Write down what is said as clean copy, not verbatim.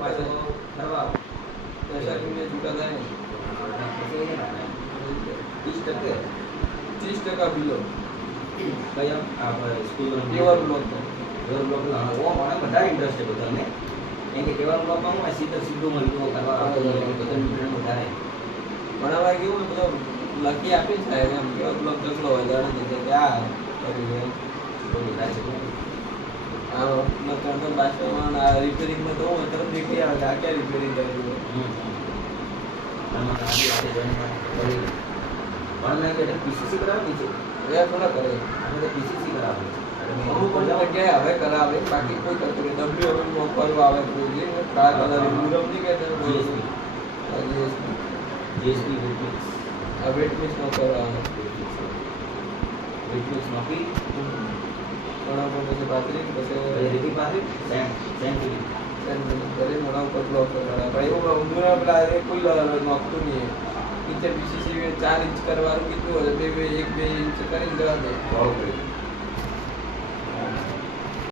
પાછો ફરવા એસઆઈપી છૂટા થાય ને 30% બિલો કયા આપણે સ્કૂલ કેવર બ્લોક બ્લોક ઓ મને વધારે ઇન્ટરેસ્ટ છે બધાને કેમ કે કેવર બ્લોકમાં હું સીધું મળ્યું કરવા બધા મિત્રોને વધારે ભણાવવા કેવું બધો લખી આપી છે એમ કેવર બ્લોક જગલો હોય જાણે કે આ કરી દે બહુ વધારે છે આ ત્રણ ભાષામાં આ રિપેરિંગમાં તો હું તરફ દેખી આવે કે આ ક્યાં રિપેરિંગ કરેલું પીસીસી કરાવવાની છે એ થોડા કરે આપણે પીસીસી કરાવવાની અમુક જગ્યાએ હવે કરાવે બાકી કોઈ કરતું નહીં ડબ્લ્યુએમ મોકલવા આવે કોઈ જે કાર કલર યુરમ નહીં કહેતા જીએસપી આ વેટમિક્સ નો કરાવે વેટમિક્સ નોકી ઘણા પછી પાથરી પછી રેતી પાથરી સેન્ટ કરી મોડા ઉપર બ્લોક કરાવે પણ એવું ઊંધું પેલા કોઈ નોખતું નહીં ટીચર બીસીસી 4 ઇંચ કરવાનું કીધું હોય 2 ઇંચ કરીને જવા દે